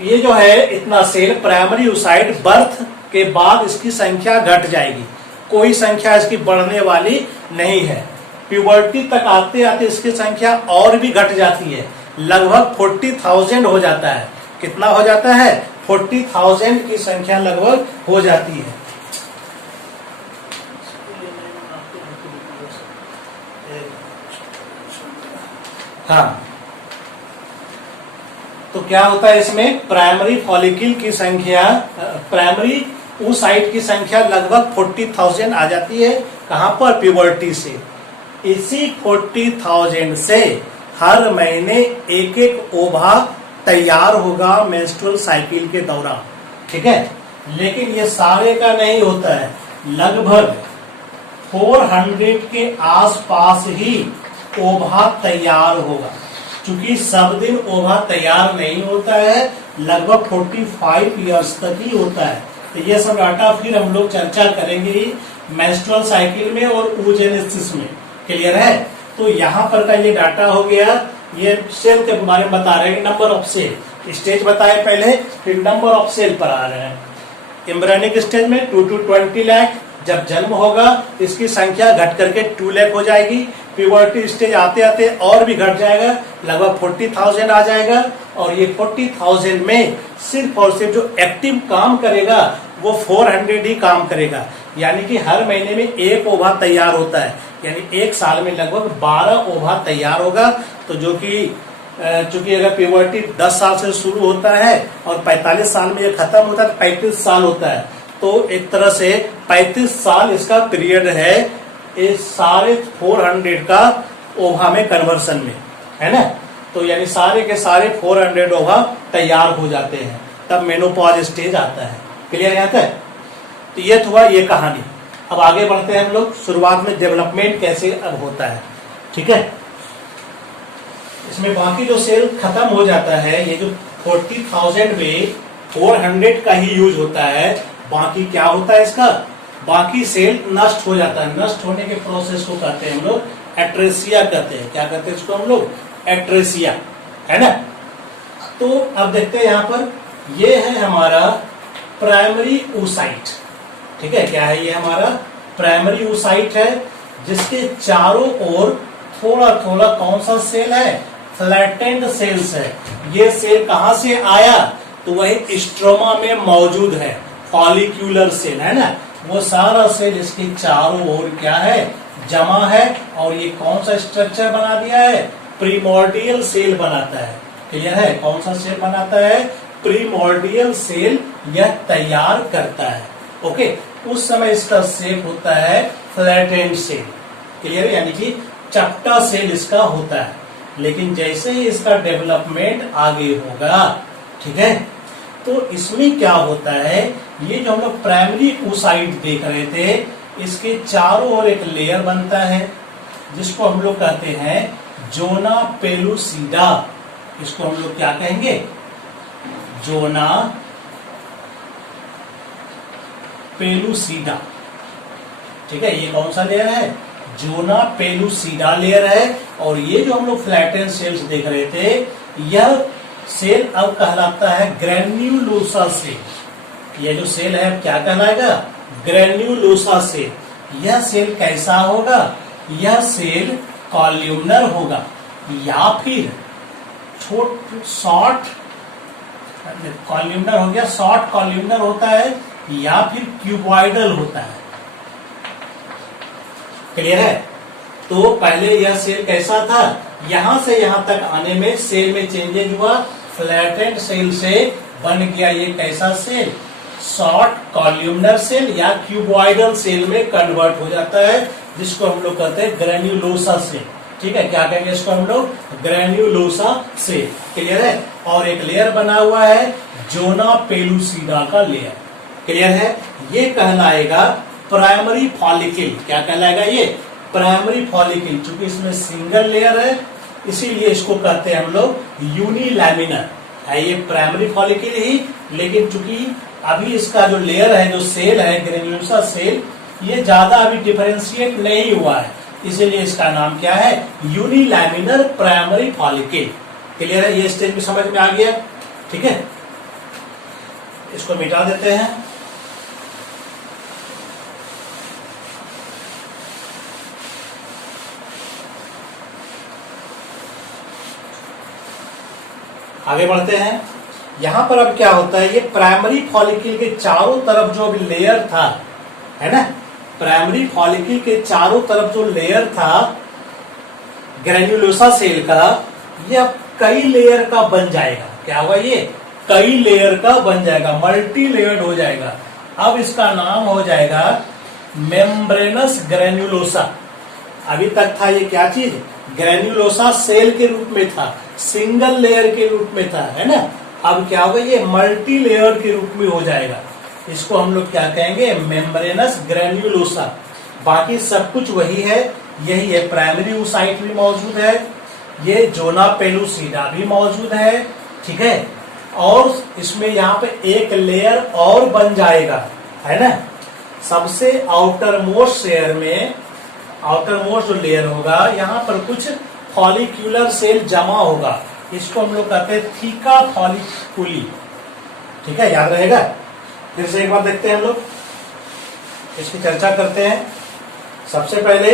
ये जो है इतना सेल प्राइमरी oocyte बर्थ के बाद इसकी संख्या घट जाएगी, कोई संख्या इसकी बढ़ने वाली नहीं है। प्यूबर्टी तक आते आते इसकी संख्या और भी घट जाती है, लगभग 40,000 हो जाता है। कितना हो जाता है? 40,000 की संख्या लगभग हो जाती है। हाँ, तो क्या होता है इसमें? प्राइमरी फॉलिकल की संख्या, प्राइमरी oocyte की संख्या लगभग 40,000 आ जाती है। कहां पर? प्यूबर्टी से। इसी 40,000 से हर महीने एक एक ओभा तैयार होगा मेंस्ट्रुअल साइकिल के दौरान। ठीक है, लेकिन ये सारे का नहीं होता है, लगभग 400 के आसपास ही ओभा तैयार होगा। क्योंकि सब दिन ओभा तैयार नहीं होता है, लगभग 45 इयर्स तक ही होता है। तो ये सब डाटा फिर हम लोग चर्चा करेंगे मेंस्ट्रुअल साइकिल में और oogenesis में। क्लियर है? तो यहाँ पर का ये डाटा हो गया। ये सेल के बारे में बता रहे हैं, नंबर ऑफ सेल। स्टेज बताए पहले, फिर नंबर ऑफ सेल पर आ रहे हैं। एम्ब्रियोनिक स्टेज में 2 to 20 लाख, जब जन्म होगा इसकी संख्या घट करके 2 लाख हो जाएगी। प्यूबर्टी स्टेज आते आते और भी घट जाएगा, लगभग 40,000 आ जाएगा। और ये 40,000 में सिर्फ और सिर्फ जो एक्टिव काम करेगा वो 400 ही काम करेगा। यानी कि हर महीने में एक ओभा तैयार होता है, यानी एक साल में लगभग 12 ओभा तैयार होगा। तो जो कि चूंकि अगर प्यूबर्टी 10 साल से शुरू होता है और 45 साल में ये खत्म होता है, 35 साल होता है, तो एक तरह से 35 साल इसका पीरियड है इस सारे 400 का ओभा में कन्वर्सन में, है ना। तो यानी सारे के सारे 400 ओभा तैयार हो जाते हैं, तब मेनोपॉज स्टेज आता है। क्लियर है तक? तो ये हुआ ये कहानी। अब आगे बढ़ते हैं हम लोग, शुरुआत में डेवलपमेंट कैसे अब होता है। ठीक है, इसमें बाकी जो सेल खत्म हो जाता है, ये जो 40,000 में 400 का ही यूज होता है, बाकी क्या होता है इसका, बाकी सेल नष्ट हो जाता है। नष्ट होने के प्रोसेस को कहते हैं हम लोग एट्रेसिया कहते हैं। क्या कहते हैं इसको हम लोग? एट्रेसिया, है ना। तो अब देखते हैं यहाँ पर, ये है हमारा प्राइमरी oocyte। ठीक है, क्या है ये हमारा प्राइमरी oocyte है, जिसके चारों ओर थोड़ा थोड़ा कौन सा सेल है? फ्लैटेंड सेल्स है। ये सेल कहां से आया? तो वही स्ट्रोमा में मौजूद है, फॉलिक्यूलर सेल, है ना। वो सारा सेल इसके चारों ओर क्या है? जमा है। और ये कौन सा स्ट्रक्चर बना दिया है? प्रीमोर्डियल सेल बनाता है। क्लियर है? कौन सा सेल बनाता है? प्रीमोर्डियल सेल यह तैयार करता है। ओके, उस समय इसका शेप होता है फ्लैटेंड सेल। क्लियर है? यानी कि चपटा सेल इसका होता है। लेकिन जैसे ही इसका डेवलपमेंट आगे होगा, ठीक है, तो इसमें क्या होता है, ये जो हम लोग प्राइमरी oocyte देख रहे थे, इसके चारों ओर एक लेयर बनता है जिसको हम लोग कहते हैं जोना पेलुसिडा। इसको हम लोग क्या कहेंगे? Zona pellucida. ठीक है, ये कौन सा लेयर है? जोना पेलुसिडा लेयर है। और ये जो हम लोग फ्लैटेन सेल्स देख रहे थे, यह सेल अब कहलाता है ग्रेन्युलोसा सेल। यह जो सेल है क्या कहलाएगा? Granulosa cell. यह सेल कैसा होगा? यह सेल कॉल्यूमनर होगा या फिर शॉर्ट कॉल्यूमनर हो गया, शॉर्ट कॉल्यूमनर होता है या फिर क्यूबॉइडल होता है। क्लियर है? तो पहले यह सेल कैसा था, यहां से यहां तक आने में सेल में चेंजेज हुआ, फ्लैटेंड सेल से बन गया ये कैसा सेल, शॉर्ट कॉल्यूमनर सेल या क्यूबॉइडल सेल में कन्वर्ट हो जाता है, जिसको हम लोग कहते हैं ग्रेन्युलोसा सेल। ठीक है, क्या कहेंगे इसको हम लोग, ग्रेन्युलोसा सेल। क्लियर है? और एक लेयर बना हुआ है जोना पेलुसिडा का लेयर। क्लियर है? ये कहलाएगा प्राइमरी फॉलिकल। क्या कहलाएगा ये, प्राइमरी फॉलिकल। चूंकि इसमें सिंगल लेयर है इसीलिए इसको कहते हैं हम लोग यूनिलैमिनर है, ये प्राइमरी फॉलिकल ही, लेकिन चूंकि अभी इसका जो लेयर है, जो सेल है ग्रेन्युलोसा सेल, ये ज्यादा अभी डिफरेंशिएट नहीं हुआ है, इसीलिए इसका नाम क्या है, यूनिलैमिनर प्राइमरी फॉलिकल। क्लियर है? ये स्टेज भी समझ में आ गया। ठीक है, इसको मिटा देते हैं। आगे बढ़ते हैं। यहां पर अब क्या होता है, ये प्राइमरी फॉलिकल के चारों तरफ जो अभी लेयर था, है ना, प्राइमरी फॉलिकल के चारों तरफ जो लेयर था ग्रेन्युलोसा सेल का, ये अब कई लेयर का बन जाएगा। क्या हुआ, ये कई लेयर का बन जाएगा, मल्टी लेयर्ड हो जाएगा। अब इसका नाम हो जाएगा मेम्ब्रेनस ग्रेन्युलोसा। अभी तक था ये क्या चीज, ग्रेन्युलोसा सेल के रूप में था, सिंगल लेयर के रूप में था, है ना। अब क्या होगा, ये मल्टी लेयर के रूप में हो जाएगा। इसको हम लोग क्या कहेंगे, मेम्ब्रेनस ग्रेन्युलोसा। बाकी सब कुछ वही है, यही है। प्राइमरी oocyte भी मौजूद है, ये जोना पेलुसिडा भी मौजूद है। ठीक है, और इसमें यहाँ पे एक लेयर और बन जाएगा, है ना। सबसे आउटर मोस्ट लेयर में, आउटर मोस्ट जो लेयर होगा, यहाँ पर कुछ फॉलिक्यूलर सेल जमा होगा, इसको हम लोग कहते हैं थीका फॉलिकुली। ठीक है, याद रहेगा। फिर से एक बार देखते हैं हम लोग, इसकी चर्चा करते हैं। सबसे पहले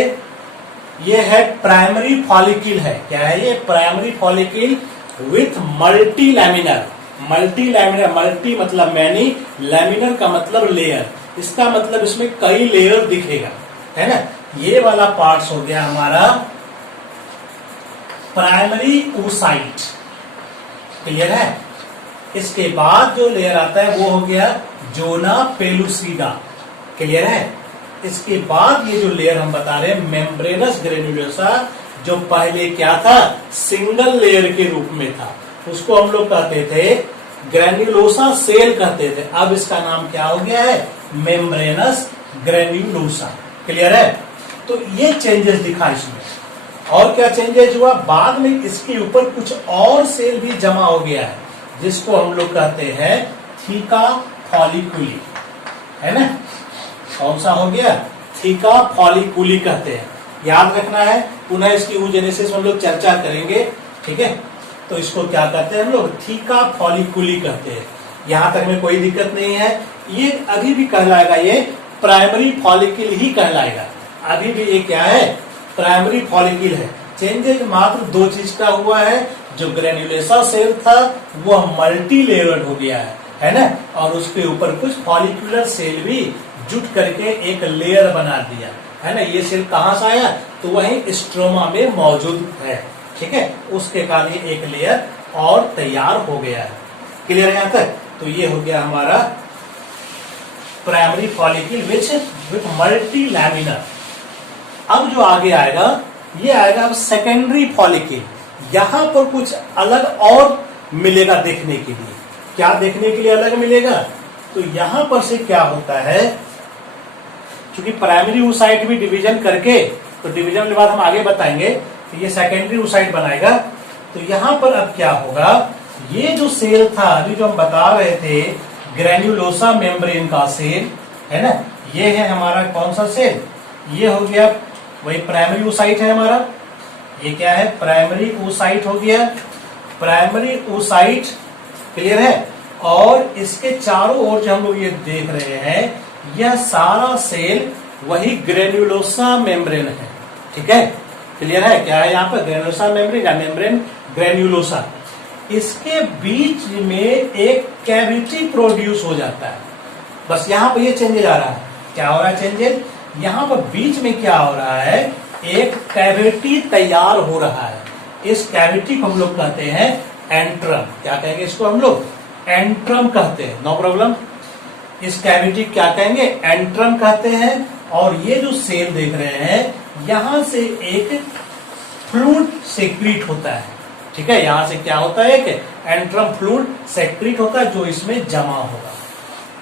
ये है प्राइमरी फॉलिकल है। क्या है ये, primary follicle with multi laminar. Multi laminar, multi मतलब मैनी, लैमिनर का मतलब लेयर। इसका मतलब इसमें कई लेयर दिखेगा, है ना। ये वाला पार्ट्स हो गया हमारा प्राइमरी oocyte। क्लियर है? इसके बाद जो लेयर आता है वो हो गया जोना पेलुसिडा। क्लियर है? इसके बाद ये जो लेयर हम बता रहे हैं मेम्ब्रेनस ग्रेन्युलोसा, जो पहले क्या था, सिंगल लेयर के रूप में था, उसको हम लोग कहते थे ग्रेन्युलोसा सेल कहते थे। अब इसका नाम क्या हो गया है, मेम्ब्रेनस ग्रेन्युलोसा। क्लियर है? तो ये चेंजेस दिखा इसमें। और क्या चेंजेस हुआ, बाद में इसके ऊपर कुछ और सेल भी जमा हो गया है, जिसको हम लोग कहते हैं थीका फॉलिकुली, है ना। कौन सा हो गया, थीका फॉलिकुली कहते हैं। याद रखना है, पुनः इसकी oogenesis हम लोग चर्चा करेंगे। ठीक है, तो इसको क्या कहते हैं हम लोग, थीका फॉलिकुली कहते हैं। यहां तक में कोई दिक्कत नहीं है। ये अभी भी कहलाएगा, ये प्राइमरी फॉलिकल ही कहलाएगा। अभी भी ये क्या है, प्राइमरी फॉलिकल है। चेंजेस मात्र दो चीज का हुआ है, जो ग्रेन्युलोसा सेल था वो मल्टी लेयर्ड हो गया है ना, और उसके ऊपर कुछ फॉलिकुलर सेल भी जुट करके एक लेयर बना दिया, है ना। ये सेल कहां से आया, तो वही स्ट्रोमा में मौजूद है। ठीक है, उसके कारण ये एक लेयर और तैयार हो गया है। क्लियर है यहां तक? तो ये हो गया हमारा primary follicle with multi laminar. अब जो आगे आएगा, ये आएगा अब सेकेंडरी फॉलिकल। यहां पर कुछ अलग और मिलेगा देखने के लिए। क्या देखने के लिए अलग मिलेगा, तो यहां पर से क्या होता है, क्योंकि प्राइमरी oocyte भी डिवीजन करके, तो डिवीजन के बाद हम आगे बताएंगे, तो ये सेकेंडरी oocyte बनाएगा। तो यहां पर अब क्या होगा, ये जो सेल था अभी जो हम बता रहे थे, ग्रेन्युलोसा मेम्ब्रेन का सेल, है ना, ये है हमारा कौन सा सेल, ये हो गया वही प्राइमरी oocyte है हमारा। ये क्या है, प्राइमरी oocyte हो गया, प्राइमरी oocyte। क्लियर है? और इसके चारों ओर जो हम लोग ये देख रहे हैं, यह सारा सेल वही ग्रेन्युलोसा मेम्ब्रेन है। ठीक है, क्लियर है? क्या है यहाँ पर, ग्रेन्युलोसा मेम्ब्रेन या मेम्ब्रेन ग्रेन्युलोसा। इसके बीच में एक कैविटी प्रोड्यूस हो जाता है। बस यहां पर ये चेंजेज आ रहा है। क्या हो रहा है चेंजेज? यहां पर बीच में क्या हो रहा है, एक कैविटी तैयार हो रहा है। इस कैविटी को हम लोग कहते हैं एंट्रम। क्या कहेंगे इसको हम लोग? एंट्रम कहते हैं। No problem. इस कैविटी क्या कहेंगे? एंट्रम कहते हैं। और ये जो सेल देख रहे हैं, यहां से एक फ्लूइड सेक्रीट होता है। ठीक है, यहां से क्या होता है? एक एंट्रम फ्लूइड सेक्रीट होता है जो इसमें जमा होगा।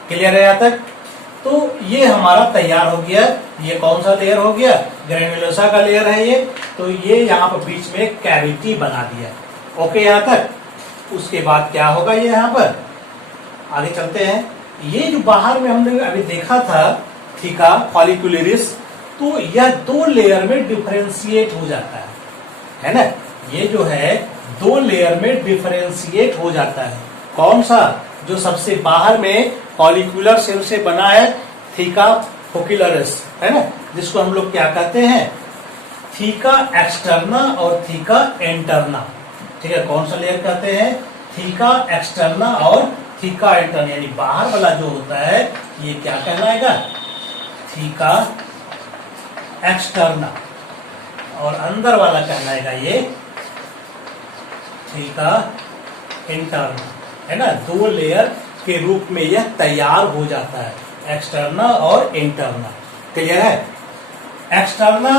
क्लियर है यहां तक? तो ये हमारा तैयार हो गया। ये कौन सा लेयर हो गया? ग्रेन्युलोसा का लेयर है ये। तो ये यहाँ पर बीच में एक कैविटी बना दिया। ओके यहां तक? उसके बाद क्या होगा? ये यहाँ पर आगे चलते हैं। ये जो बाहर में हमने अभी देखा था थीका फॉलिकुलरिस, तो यह दो लेयर में डिफरेंशिएट हो जाता है ना? ये जो है दो लेयर में डिफरेंशिएट हो जाता है। कौन सा? जो सबसे बाहर में फॉलिकुलर सेल से बना है, थीका फोकिलरिस, है ना, जिसको हम लोग क्या कहते हैं? थीका एक्सटर्ना और थीका इंटरना। ठीक है, कौन सा लेयर कहते हैं? थीका एक्सटर्ना और थीका इंटरना। यानी बाहर वाला जो होता है ये क्या कहलाएगा? Theca externa. और अंदर वाला कहलाएगा ये थीका इंटरना, है ना? दो लेयर के रूप में यह तैयार हो जाता है, एक्सटर्ना और इंटरना। क्लियर है? एक्सटर्ना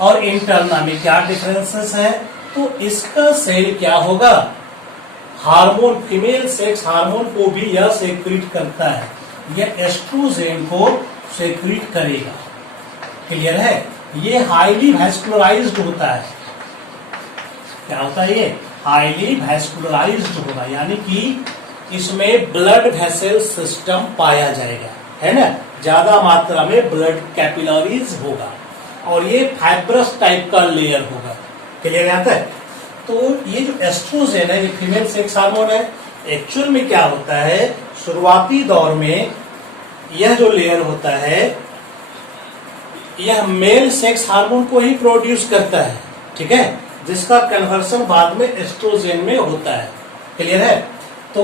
और इंटरना में क्या डिफरेंसेस है? तो इसका सेल क्या होगा? हार्मोन, फीमेल सेक्स हार्मोन को भी यह सेक्रीट करता है। यह एस्ट्रोजेन को सेक्रीट करेगा। क्लियर है? ये हाईली वैस्कुलराइज्ड होता है। क्या होता है ये? हाईली वैस्कुलराइज्ड होगा, यानी कि इसमें ब्लड वेसल सिस्टम पाया जाएगा, है ना? ज्यादा मात्रा में ब्लड कैपिलरीज होगा और ये फाइब्रस टाइप का लेयर होगा। क्लियर आता है? तो ये जो एस्ट्रोजेन है, ये फीमेल सेक्स हार्मोन है। एक्चुअल में क्या होता है? शुरुआती दौर में यह जो लेयर होता है यह मेल सेक्स हार्मोन को ही प्रोड्यूस करता है। ठीक है, जिसका कन्वर्सन बाद में एस्ट्रोजेन में होता है। क्लियर है? तो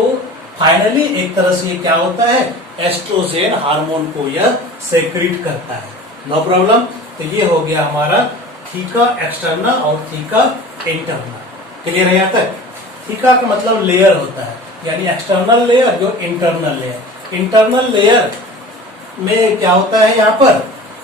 फाइनली एक तरह से ये क्या होता है? एस्ट्रोजेन हार्मोन को यह सेक्रीट करता है। No problem. तो ये हो गया हमारा थीका एक्सटर्ना और थीका इंटरना। क्लियर है यहां तक? थीका का मतलब लेयर होता है, यानी एक्सटर्नल लेयर, जो इंटरनल लेयर। इंटरनल लेयर में क्या होता है यहाँ पर?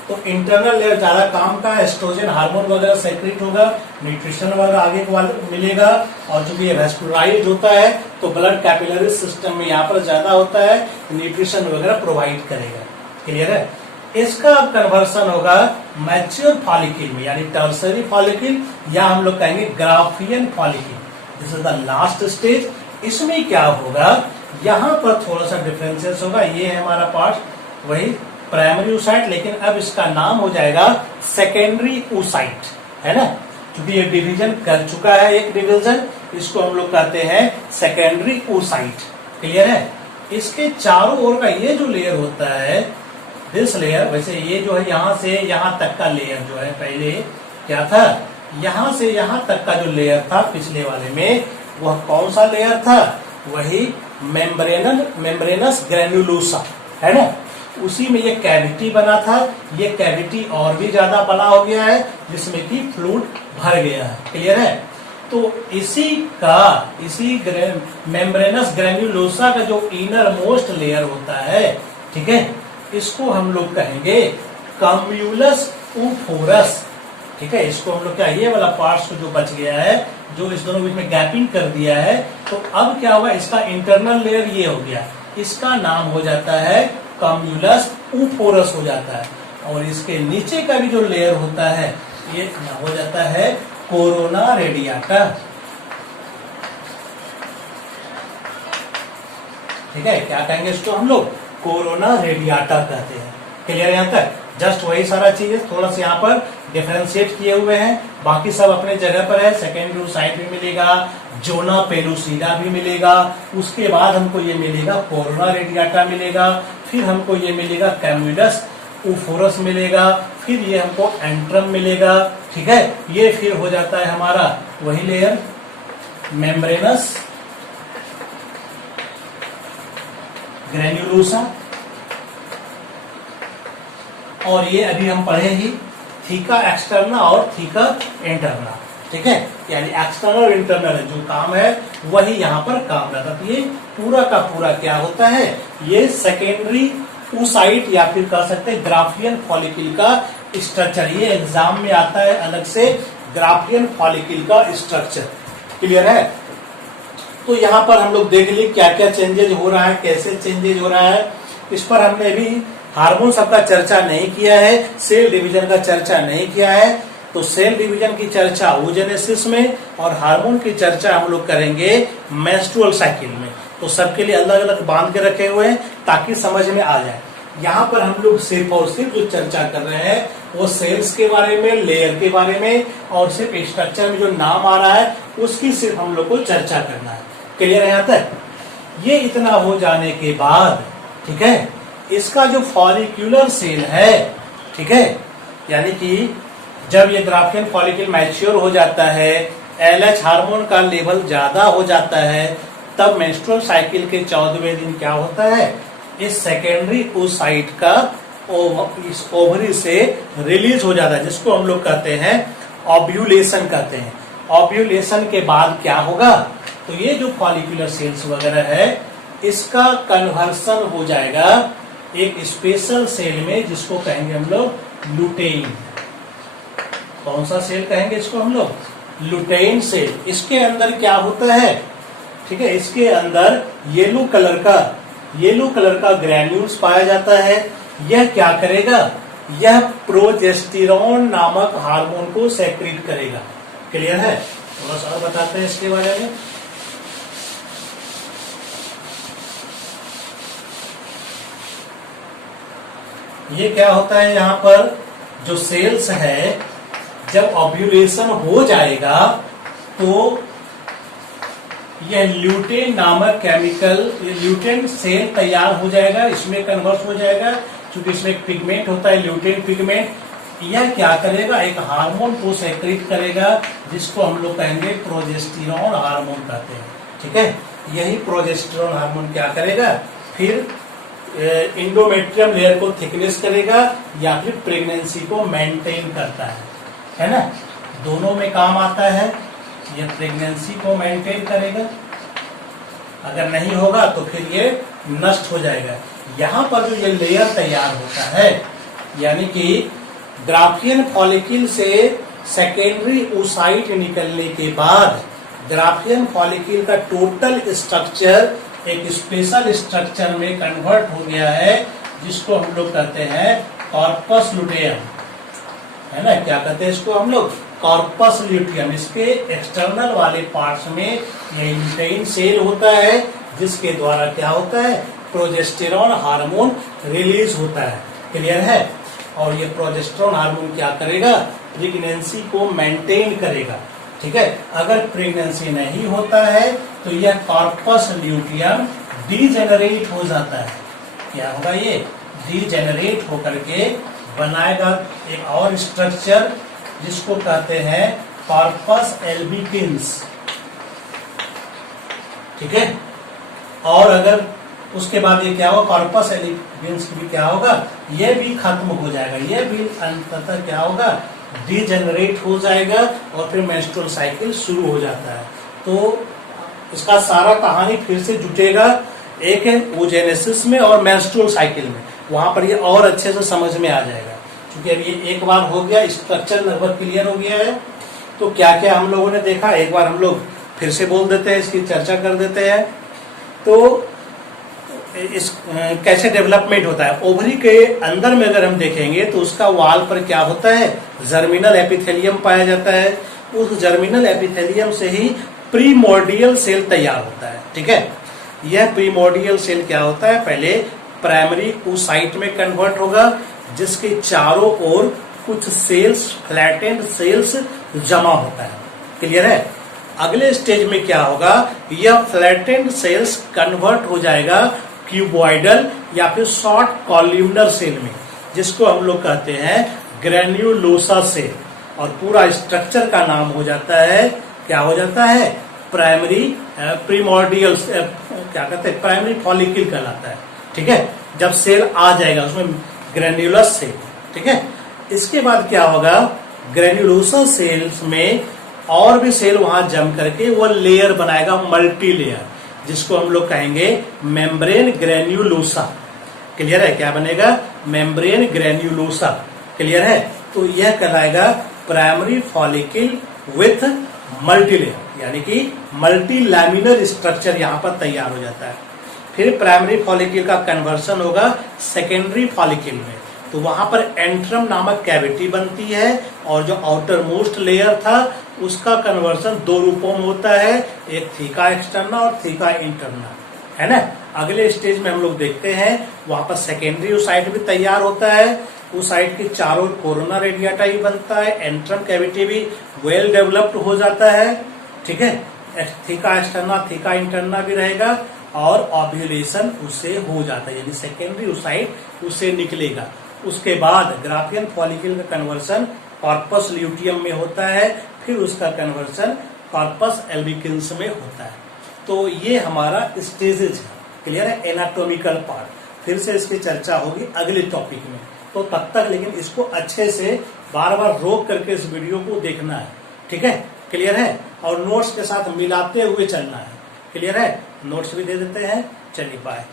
तो इंटरनल लेयर ज्यादा काम का, एस्ट्रोजन हार्मोन वगैरह सेक्रेट होगा, न्यूट्रिशन वगैरह आगे को मिलेगा। और चूंकि ये वैस्कुलराइज्ड होता है तो ब्लड कैपिलरी सिस्टम में यहाँ पर ज्यादा होता है, न्यूट्रिशन वगैरह प्रोवाइड करेगा। क्लियर है? इसका अब कन्वर्सन होगा मैच्योर फॉलिकल में, यानी टर्सरी फॉलिकल, या हम लोग कहेंगे Graafian follicle. This is the last stage. इसमें क्या होगा? यहाँ पर थोड़ा सा डिफरेंसेस होगा। ये है हमारा पार्ट वही प्राइमरी oocyte, लेकिन अब इसका नाम हो जाएगा सेकेंडरी oocyte, है ना? क्योंकि ये डिवीजन कर चुका है एक डिवीजन, इसको हम लोग कहते हैं सेकेंडरी oocyte। क्लियर है? इसके चारों ओर का ये जो लेयर होता है, दिस लेयर, वैसे ये जो है यहाँ से यहाँ तक का लेयर जो है, पहले क्या था? यहाँ से यहाँ तक का जो लेयर था पिछले वाले में, वह कौन सा लेयर था? वही मेम्ब्रेनस ग्रेन्युलोसा, है ना? उसी में ये कैविटी बना था। ये कैविटी और भी ज्यादा बड़ा हो गया है, जिसमें कि फ्लूइड भर गया है। क्लियर है? तो इसी मेम्ब्रेनस ग्रेन्युलोसा का जो इनर मोस्ट लेयर होता है, ठीक है, इसको हम लोग कहेंगे कम्यूलस ऊफोरस। ठीक है, इसको हम लोग क्या, ये वाला पार्ट्स जो बच गया है, जो इस दोनों बीच में गैपिंग कर दिया है, तो अब क्या होगा? इसका इंटरनल लेयर ये हो गया, इसका नाम हो जाता है कम्यूलस ऊफोरस हो जाता है। और इसके नीचे का भी जो लेयर होता है ये हो जाता है कोरोना रेडियाटा। ठीक है, क्या कहेंगे इसको हम लोग? कोरोना रेडियाटा कहते हैं। क्लियर यहाँ तक? जस्ट वही सारा चीज थोड़ा सा यहाँ पर डिफरेंशिएट किए हुए हैं, बाकी सब अपने जगह पर है। सेकेंडरी oocyte भी मिलेगा, जोना पेलुसिडा भी मिलेगा, उसके बाद हमको ये मिलेगा कोरोना रेडियाटा मिलेगा, फिर हमको ये मिलेगा कैम्यूलस ऊफोरस मिलेगा, फिर ये हमको एंट्रम मिलेगा। ठीक है, ये फिर हो जाता है हमारा वही लेयर मेम्ब्रेनस ग्रेन्युलोसा, और ये अभी हम पढ़े ही थीका एक्सटर्ना और थीका इंटरना, ठीक है। यानी एक्सटर्नल और इंटरनल जो काम है वही यहाँ पर काम रहता है। तो ये पूरा का पूरा क्या होता है, ये सेकेंडरी oocyte या फिर कह सकते हैं ग्राफियन फॉलिकल का स्ट्रक्चर। ये एग्जाम में आता है अलग से, ग्राफियन फॉलिकल का स्ट्रक्चर। क्लियर है। तो यहाँ पर हम लोग देख लिए क्या क्या चेंजेज हो रहा है, कैसे चेंजेज हो रहा है। इस पर हमने अभी हार्मोन सबका चर्चा नहीं किया है, सेल डिवीजन का चर्चा नहीं किया है। तो सेल डिवीजन की चर्चा oogenesis में और हार्मोन की चर्चा हम लोग करेंगे मेंस्ट्रुअल साइकिल में। तो सबके लिए अलग अलग बांध के रखे हुए हैं ताकि समझ में आ जाए। यहाँ पर हम लोग सिर्फ और सिर्फ जो चर्चा कर रहे हैं वो सेल्स के बारे में, लेयर के बारे में, और सिर्फ स्ट्रक्चर में जो नाम आ रहा है उसकी सिर्फ हम लोग को चर्चा करना है। क्लियर है यहाँ तक। ये इतना हो जाने के बाद, ठीक है, इसका जो फॉलिक्यूलर सेल है, ठीक है, यानी कि जब ये ग्राफियन फॉलिकल मैच्योर हो जाता है, LH हार्मोन का लेवल ज्यादा हो जाता है, तब मेंस्ट्रुअल साइकिल के 14वें दिन क्या होता है, इस सेकेंडरी oocyte का इस ओवरी से रिलीज हो जाता है, जिसको हम लोग कहते हैं ओव्यूलेशन कहते हैं। ओव्यूलेशन के बाद क्या होगा, तो ये जो फॉलिक्यूलर सेल्स वगैरह है इसका कन्वर्सन हो जाएगा एक स्पेशल सेल में, जिसको कहेंगे हम लोग लुटेइन। कौन सा सेल कहेंगे इसको हम लोग, लुटेइन सेल। इसके अंदर क्या होता है, ठीक है, इसके अंदर येलो कलर का ग्रैन्यूल्स पाया जाता है। यह क्या करेगा, यह प्रोजेस्टेरॉन नामक हार्मोन को सेक्रेट करेगा। क्लियर है। थोड़ा सा और बताते हैं इसके बारे में। ये क्या होता है, यहाँ पर जो सेल्स है जब ओव्यूलेशन हो जाएगा तो यह ल्यूटेन नामक केमिकल, ये ल्यूटेन सेल तैयार हो जाएगा, इसमें कन्वर्ट हो जाएगा। क्योंकि इसमें एक पिगमेंट होता है ल्यूटेन पिगमेंट। यह क्या करेगा, एक हार्मोन को सेक्रेट करेगा जिसको हम लोग कहेंगे प्रोजेस्टेरॉन हार्मोन कहते हैं। ठीक है, यही प्रोजेस्टेरॉन हार्मोन क्या करेगा, फिर इंडोमेट्रियम लेयर को थिकनेस करेगा या फिर प्रेगनेंसी को मेंटेन करता है ना, दोनों में काम आता है। ये प्रेगनेंसी को मेंटेन करेगा, अगर नहीं होगा तो फिर ये नष्ट हो जाएगा। यहाँ पर जो ये लेयर तैयार होता है, यानी कि ग्राफियन फॉलिकल से सेकेंडरी oocyte निकलने के बाद ग्राफियन फॉलिकल का टोटल स्ट्रक्चर एक स्पेशल स्ट्रक्चर में कन्वर्ट हो गया है, जिसको हम लोग कहते हैं कॉर्पस लुटेयम, है ना। क्या कहते हैं इसको हम लोग, कॉर्पस ल्यूटियम। इसके एक्सटर्नल वाले पार्ट्स में ये लुटेइन सेल होता है, जिसके द्वारा क्या होता है, प्रोजेस्टेरॉन हार्मोन रिलीज होता है। क्लियर है। और ये प्रोजेस्टेरॉन हार्मोन क्या करेगा, प्रेगनेंसी को मेंटेन करेगा। ठीक है, अगर प्रेगनेंसी नहीं होता है तो यह कॉर्पस ल्यूटियम डीजेनरेट हो जाता है। क्या होगा, ये डीजेनरेट होकर के बनाएगा एक और स्ट्रक्चर जिसको कहते हैं कॉर्पस एल्बिकिन्स। ठीक है, और अगर उसके बाद ये क्या होगा, कॉर्पस एल्बिकिन्स भी क्या होगा, ये भी खत्म हो जाएगा, ये भी अंततः क्या होगा, डीजेनरेट हो जाएगा और फिर मेंस्ट्रुअल साइकिल शुरू हो जाता है। तो इसका सारा कहानी फिर से जुटेगा, एक है oogenesis में और मेंस्ट्रुअल साइकिल में, वहां पर ये और अच्छे से समझ में आ जाएगा। क्योंकि अब ये एक बार हो गया, स्ट्रक्चर लगभग क्लियर हो गया है। तो क्या क्या हम लोगों ने देखा, एक बार हम लोग फिर से बोल देते हैं, इसकी चर्चा कर देते हैं। तो इस कैसे डेवलपमेंट होता है, ओवरी के अंदर में अगर हम देखेंगे तो उसका वाल पर क्या होता है, जर्मिनल एपिथेलियम पाया जाता है। उस जर्मिनल एपिथेलियम से ही प्रीमोर्डियल सेल तैयार होता है। ठीक है, यह प्रीमोर्डियल सेल क्या होता है, पहले प्राइमरी oocyte में कन्वर्ट होगा, जिसके चारों ओर कुछ सेल्स, फ्लैटेंड सेल्स जमा होता है। क्लियर है। अगले स्टेज में क्या होगा, यह फ्लैटेंड सेल्स कन्वर्ट हो जाएगा क्यूबॉइडल या फिर शॉर्ट कॉल्यूमनर सेल में, जिसको हम लोग कहते हैं ग्रेन्युलोसा सेल। और पूरा स्ट्रक्चर का नाम हो जाता है, क्या हो जाता है, प्राइमरी प्रीमोर्डियल क्या कहते हैं, प्राइमरी फॉलिकल कहलाता है। ठीक है, जब सेल आ जाएगा उसमें ग्रेन्युलस सेल। ठीक है, इसके बाद क्या होगा, ग्रेन्युलोसा सेल्स में और भी सेल वहां जम करके वो लेयर बनाएगा, मल्टी लेयर, जिसको हम लोग कहेंगे मेम्ब्रेन ग्रेन्युलोसा। क्लियर है, क्या बनेगा, मेम्ब्रेन ग्रेन्युलोसा। क्लियर है, तो यह कहलाएगा primary follicle with multi layer, यानी कि मल्टी लैमिनर स्ट्रक्चर यहां पर तैयार हो जाता है। फिर प्राइमरी फॉलिकल का कन्वर्सन होगा सेकेंडरी फॉलिकल में, तो वहां पर एंट्रम नामक कैविटी बनती है, और जो आउटर मोस्ट लेयर था उसका कन्वर्सन दो रूपों में होता है, एक थीका एक्सटर्ना और थीका इंटरना, है ना। अगले स्टेज में हम लोग देखते हैं वहां पर सेकेंडरी ओसाइट भी तैयार होता है, ओसाइट की चारों कोरोना रेडियाटा भी बनता है, एंट्रम कैविटी भी वेल डेवलप्ड हो जाता है। ठीक है, थीका एक्सटर्ना थीका इंटरना भी रहेगा, और ओव्यूलेशन उससे हो जाता है, यानी सेकेंडरी ओसाइट उससे निकलेगा। उसके बाद ग्राफियन फॉलिकल का कन्वर्सन कॉर्पस ल्यूटियम में होता है, फिर उसका कन्वर्सन कॉर्पस एल्बिकिंस में होता है। तो ये हमारा स्टेजेज है। क्लियर है, एनाटॉमिकल पार्ट। फिर से इसकी चर्चा होगी अगले टॉपिक में, तो तब तक लेकिन इसको अच्छे से बार बार रोक करके इस वीडियो को देखना है। ठीक है, क्लियर है, और नोट्स के साथ मिलाते हुए चलना है। क्लियर है, नोट्स भी दे देते हैं। चलिए बाय।